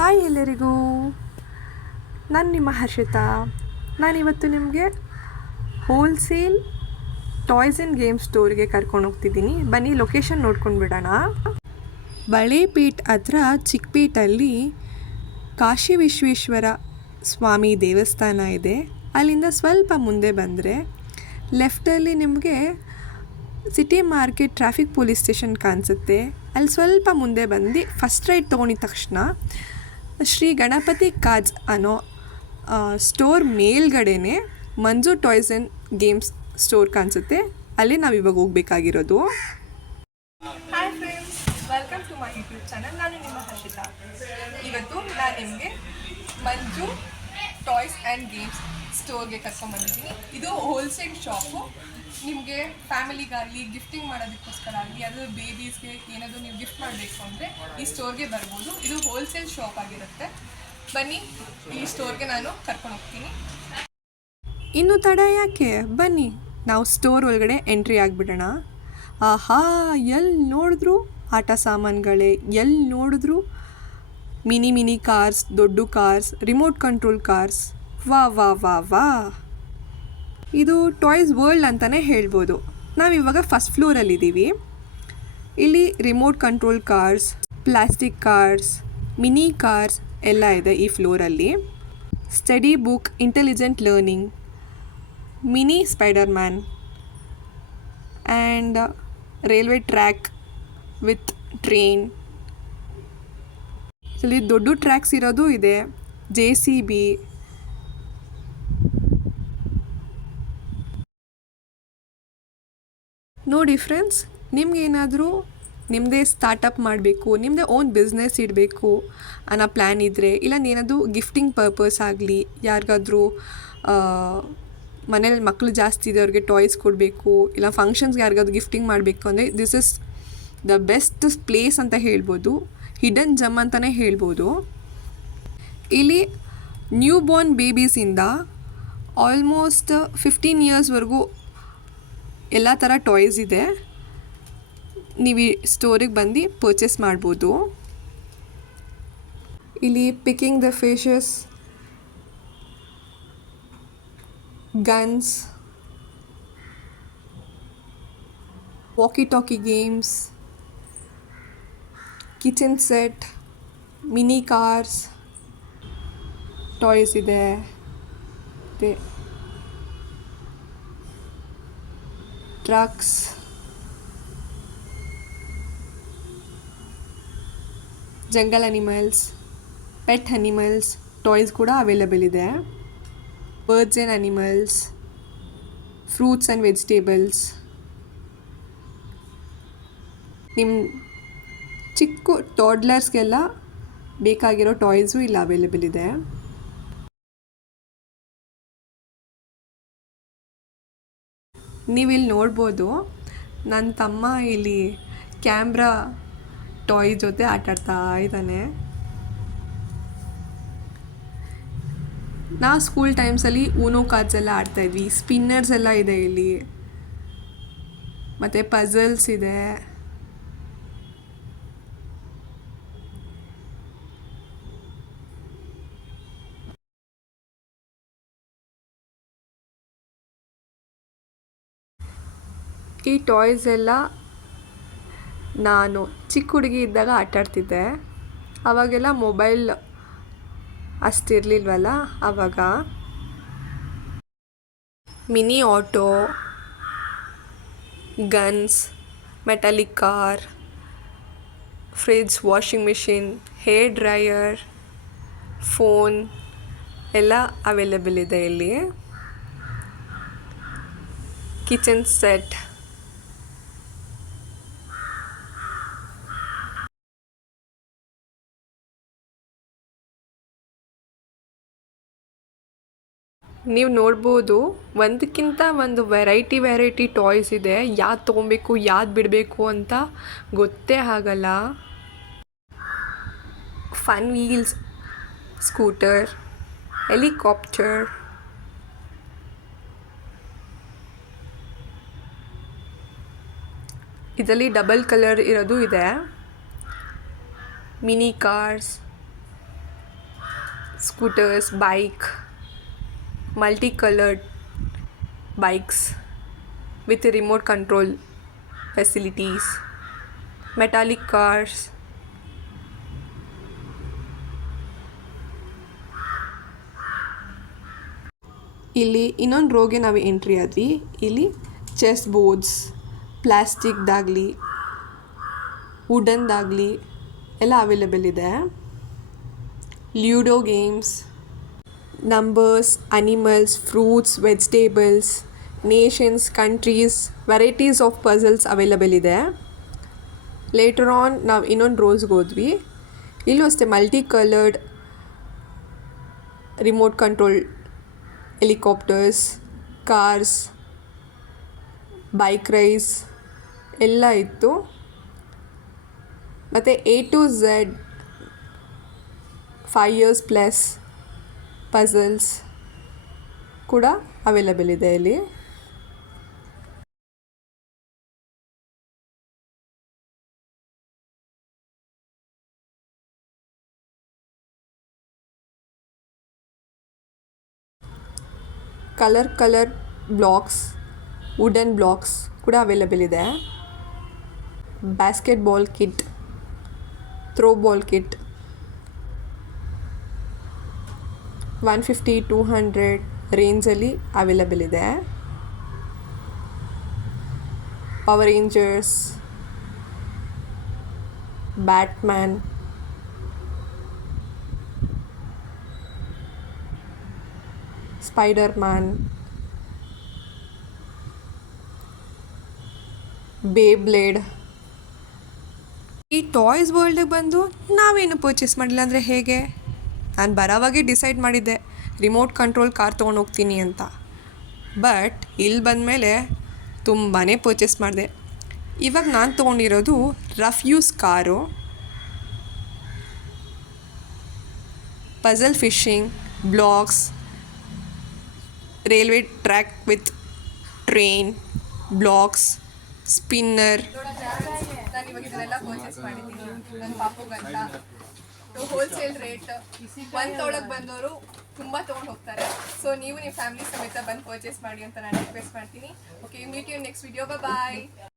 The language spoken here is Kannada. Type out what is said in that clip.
ಹಾಯ್ ಎಲ್ಲರಿಗೂ, ನಾನು ನಿಮ್ಮ ಹರ್ಷಿತಾ. ನಾನಿವತ್ತು ನಿಮಗೆ ಹೋಲ್ಸೇಲ್ ಟಾಯ್ಸ್ ಆ್ಯಂಡ್ ಗೇಮ್ ಸ್ಟೋರಿಗೆ ಕರ್ಕೊಂಡು ಹೋಗ್ತಿದ್ದೀನಿ. ಬನ್ನಿ ಲೊಕೇಶನ್ ನೋಡ್ಕೊಂಡು ಬಿಡೋಣ. ಬಳೆಪೇಟ್ ಹತ್ರ ಚಿಕ್ಕಪೇಟಲ್ಲಿ ಕಾಶಿ ವಿಶ್ವೇಶ್ವರ ಸ್ವಾಮಿ ದೇವಸ್ಥಾನ ಇದೆ. ಅಲ್ಲಿಂದ ಸ್ವಲ್ಪ ಮುಂದೆ ಬಂದರೆ ಲೆಫ್ಟಲ್ಲಿ ನಿಮಗೆ city market traffic police station ಕಾಣಿಸುತ್ತೆ. ಅಲ್ಲಿ ಸ್ವಲ್ಪ ಮುಂದೆ ಬಂದು ಫಸ್ಟ್ ರೈಟ್ ತೊಗೊಂಡಿದ ತಕ್ಷಣ ಶ್ರೀ ಗಣಪತಿ ಕಾರ್ಸ್ ಅನ್ನೋ ಸ್ಟೋರ್ ಮೇಲ್ಗಡೆನೇ Manju toys and games store ಕಾಣಿಸುತ್ತೆ. ಅಲ್ಲಿ ನಾವು ಇವಾಗ ಹೋಗಬೇಕಾಗಿರೋದು. Hi friends, welcome to my YouTube channel. ನಾನು ನಿಮ್ಮ ಹರ್ಷಿತಾ. ಇವತ್ತು ನಾನು ನಿಮಗೆ ಮಂಜು ಟಾಯ್ಸ್ ಆ್ಯಂಡ್ ಗೇಮ್ಸ್ ಸ್ಟೋರ್ಗೆ ಕರ್ಕೊಂಡ್ಬಂದಿದ್ದೀನಿ. ಇದು ಹೋಲ್ಸೇಲ್ ಶಾಪು. ನಿಮಗೆ ಫ್ಯಾಮಿಲಿಗಾಗಲಿ ಗಿಫ್ಟಿಂಗ್ ಮಾಡೋದಕ್ಕೋಸ್ಕರ ಆಗಲಿ ಅದು ಬೇಬೀಸ್ಗೆ ಏನಾದರೂ ನೀವು ಗಿಫ್ಟ್ ಮಾಡಬೇಕು ಅಂದರೆ ಈ ಸ್ಟೋರ್ಗೆ ಬರ್ಬೋದು. ಇದು ಹೋಲ್ಸೇಲ್ ಶಾಪ್ ಆಗಿರುತ್ತೆ. ಬನ್ನಿ ಈ ಸ್ಟೋರ್ಗೆ ನಾನು ಕರ್ಕೊಂಡು ಹೋಗ್ತೀನಿ. ಇನ್ನು ತಡ ಯಾಕೆ, ಬನ್ನಿ ನಾವು ಸ್ಟೋರ್ ಒಳಗಡೆ ಎಂಟ್ರಿ ಆಗಿಬಿಡೋಣ. ಆಹಾ, ಎಲ್ಲಿ ನೋಡಿದ್ರು ಆಟ ಸಾಮಾನುಗಳೇ, ಎಲ್ಲಿ ನೋಡಿದ್ರು ಮಿನಿ ಕಾರ್ಸ್, ದೊಡ್ಡ ಕಾರ್ಸ್, ರಿಮೋಟ್ ಕಂಟ್ರೋಲ್ ಕಾರ್ಸ್. ವಾ ವಾ ವಾ ವಾ, ಇದು ಟಾಯ್ಸ್ ವರ್ಲ್ಡ್ ಅಂತಲೇ ಹೇಳ್ಬೋದು. ನಾವಿವಾಗ ಫಸ್ಟ್ ಫ್ಲೋರಲ್ಲಿದ್ದೀವಿ. ಇಲ್ಲಿ remote control cars, plastic cars, mini cars ಎಲ್ಲ ಇದೆ ಈ ಫ್ಲೋರಲ್ಲಿ. Study book, intelligent learning, mini Spider Man and railway track with train. ಇಲ್ಲಿ ದೊಡ್ಡ ಟ್ರ್ಯಾಕ್ಸ್ ಇರೋದು ಇದೆ. JCB, ನೋಡಿ ಫ್ರೆಂಡ್ಸ್, ನಿಮ್ಗೇನಾದರೂ ನಿಮ್ಮದೇ ಸ್ಟಾರ್ಟಪ್ ಮಾಡಬೇಕು, ನಿಮ್ಮದೇ ಓನ್ ಬಿಸ್ನೆಸ್ ಇಡಬೇಕು ಅನ್ನೋ ಪ್ಲ್ಯಾನ್ ಇದ್ದರೆ, ಇಲ್ಲ ಏನಾದರೂ ಗಿಫ್ಟಿಂಗ್ ಪರ್ಪಸ್ ಆಗಲಿ, ಯಾರಿಗಾದ್ರೂ ಮನೇಲಿ ಮಕ್ಕಳು ಜಾಸ್ತಿ ಇದೆ ಅವ್ರಿಗೆ ಟಾಯ್ಸ್ ಕೊಡಬೇಕು, ಇಲ್ಲ ಫಂಕ್ಷನ್ಸ್ಗೆ ಯಾರಿಗಾದ್ರೂ ಗಿಫ್ಟಿಂಗ್ ಮಾಡಬೇಕು ಅಂದರೆ this is the best place ಅಂತ ಹೇಳ್ಬೋದು. ಹಿಡನ್ ಜಮ್ ಅಂತಲೇ ಹೇಳ್ಬೋದು. ಇಲ್ಲಿ ನ್ಯೂ ಬಾರ್ನ್ ಬೇಬೀಸಿಂದ ಆಲ್ಮೋಸ್ಟ್ 15 ಇಯರ್ಸ್ವರೆಗೂ ಎಲ್ಲ ಥರ ಟಾಯ್ಸ್ ಇದೆ. ನೀವು ಈ ಸ್ಟೋರಿಗೆ ಬಂದು ಪರ್ಚೇಸ್ ಮಾಡ್ಬೋದು. ಇಲ್ಲಿ picking the fishes, guns, walkie talkie games, kitchen set, mini cars toys ಇದೆ. Trucks, jungle animals, pet animals toys ಕೂಡ ಅವೈಲೇಬಲ್ ಇದೆ. Birds and animals, fruits and vegetables. ನಿಮ್ಮ ಚಿಕ್ಕ ಟಾಡ್ಲರ್ಸ್ಗೆಲ್ಲ ಬೇಕಾಗಿರೋ ಟಾಯ್ಸು ಇಲ್ಲಿ ಅವೈಲೇಬಲ್ ಇದೆ. ನೀವಿಲ್ಲಿ ನೋಡ್ಬೋದು, ನನ್ನ ತಮ್ಮ ಇಲ್ಲಿ ಕ್ಯಾಮ್ರಾ ಟಾಯ್ ಜೊತೆ ಆಟಾಡ್ತಾ ಇದ್ದಾನೆ. ನಾ ಸ್ಕೂಲ್ ಟೈಮ್ಸಲ್ಲಿ ಊನೋ ಕಾರ್ಡ್ಸ್ ಎಲ್ಲ ಆಡ್ತಾಯಿದ್ವಿ. ಸ್ಪಿನ್ನರ್ಸ್ ಎಲ್ಲ ಇದೆ ಇಲ್ಲಿ, ಮತ್ತು ಪಝಲ್ಸ್ ಇದೆ. ಈ ಟಾಯ್ಸ್ ಎಲ್ಲ ನಾನು ಚಿಕ್ಕ ಹುಡುಗಿ ಇದ್ದಾಗ ಆಟಾಡ್ತಿದ್ದೆ. ಆವಾಗೆಲ್ಲ ಮೊಬೈಲ್ ಅಷ್ಟಿರಲಿಲ್ವಲ್ಲ. ಆವಾಗ mini auto, guns, metallic car, fridge, washing machine, hair dryer, phone ಎಲ್ಲ ಅವೈಲೇಬಲ್ ಇದೆ ಇಲ್ಲಿ. ಕಿಚನ್ ಸೆಟ್, ನೀವು ನೋಡ್ಬೋದು ಒಂದಕ್ಕಿಂತ ಒಂದು ವೆರೈಟಿ ಟಾಯ್ಸ್ ಇದೆ. ಯಾವ್ದು ತೊಗೊಬೇಕು ಯಾವ್ದು ಬಿಡಬೇಕು ಅಂತ ಗೊತ್ತೇ ಆಗಲ್ಲ. ಫನ್ ವೀಲ್ಸ್, ಸ್ಕೂಟರ್, ಹೆಲಿಕಾಪ್ಟರ್, ಇದರಲ್ಲಿ ಡಬಲ್ ಕಲರ್ ಇರೋದು ಇದೆ. Mini cars, scooters, bike, multicolored bikes with remote control facilities, metallic cars. ಇಲ್ಲಿ ಇನ್ನೊಂದು ರೋಗೆ ನಾವು ಎಂಟ್ರಿ ಆದ್ವಿ. ಇಲ್ಲಿ ಚೆಸ್ ಬೋರ್ಡ್ಸ್, ಪ್ಲಾಸ್ಟಿಕ್ದಾಗಲಿ ವುಡನ್ದಾಗಲಿ ಎಲ್ಲ ಅವೈಲೇಬಲ್ ಇದೆ. Ludo games, numbers, animals, fruits, vegetables, nations, countries, varieties of puzzles available ಇದೆ. ಲೇಟರ್ ಆನ್ ನಾವು ಇನ್ನೊಂದು ರೋಸ್ಗೆ ಹೋದ್ವಿ. ಇಲ್ಲೂ ಅಷ್ಟೇ multi coloured remote control helicopters, cars, bike rides ಎಲ್ಲ ಇತ್ತು. ಮತ್ತು A to Z 5 years plus puzzles ಕೂಡ ಅವೈಲೇಬಲ್ ಇದೆ ಇಲ್ಲಿ. ಕಲರ್ ಬ್ಲಾಕ್ಸ್, ವುಡನ್ ಬ್ಲಾಕ್ಸ್ ಕೂಡ ಅವೈಲೇಬಲ್ ಇದೆ. Basketball kit, throw ball kit 150-200 ರೇಂಜಲ್ಲಿ ಅವೈಲೇಬಲ್ ಇದೆ. Power Rangers, Batman, Spider Man, Beyblade. ಈ ಟಾಯ್ಸ್ ವರ್ಲ್ಡಿಗೆ ಬಂದು ನಾವೇನು ಪರ್ಚೇಸ್ ಮಾಡಿಲ್ಲ ಅಂದರೆ ಹೇಗೆ? ನಾನು ಬರೋವಾಗೆ ಡಿಸೈಡ್ ಮಾಡಿದ್ದೆ ರಿಮೋಟ್ ಕಂಟ್ರೋಲ್ ಕಾರ್ ತೊಗೊಂಡು ಹೋಗ್ತೀನಿ ಅಂತ. ಬಟ್ ಇಲ್ಲಿ ಬಂದಮೇಲೆ ತುಂಬಾ ಪರ್ಚೇಸ್ ಮಾಡಿದೆ. ಇವಾಗ ನಾನು ತೊಗೊಂಡಿರೋದು rough use car, puzzle fishing, blocks, railway track with train, blocks, spinner. ನಾನು ಇವಾಗ ಇದನ್ನೆಲ್ಲ ಪರ್ಚೇಸ್ ಮಾಡಿದ್ದೀನಿ ನನ್ನ ಪಾಪುಗಂತ. ಹೋಲ್ಸೇಲ್ ರೇಟ್, ಒಳಗೆ ಬಂದವರು ತುಂಬ ತೊಗೊಂಡು ಹೋಗ್ತಾರೆ. ಸೊ ನೀವು ನಿಮ್ಮ ಫ್ಯಾಮಿಲಿ ಸಮೇತ ಬಂದು ಪರ್ಚೇಸ್ ಮಾಡಿ ಅಂತ ನಾನು ರಿಕ್ವೆಸ್ಟ್ ಮಾಡ್ತೀನಿ. Okay, meet you next video. Bye.